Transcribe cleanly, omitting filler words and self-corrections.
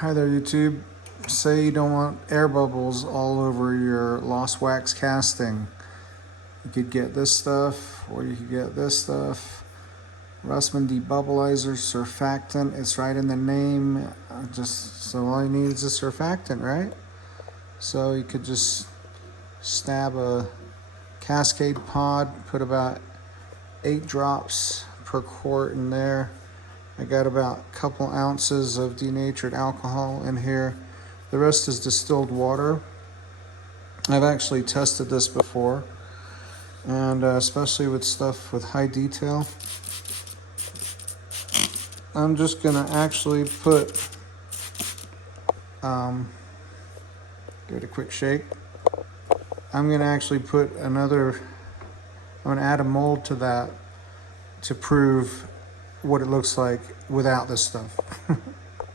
Hi there, YouTube. Say you don't want air bubbles all over your lost wax casting. You could get this stuff, or you could get this stuff. Russman DeBubblizer surfactant. It's right in the name. So all you need is a surfactant, right? So you could just stab a cascade pod, put about 8 drops per quart in there. I got about a couple ounces of denatured alcohol in here. The rest is distilled water. I've actually tested this before, and especially with stuff with high detail. I'm just gonna actually put, give it a quick shake. I'm gonna actually put I'm gonna add a mold to that to prove what it looks like without this stuff.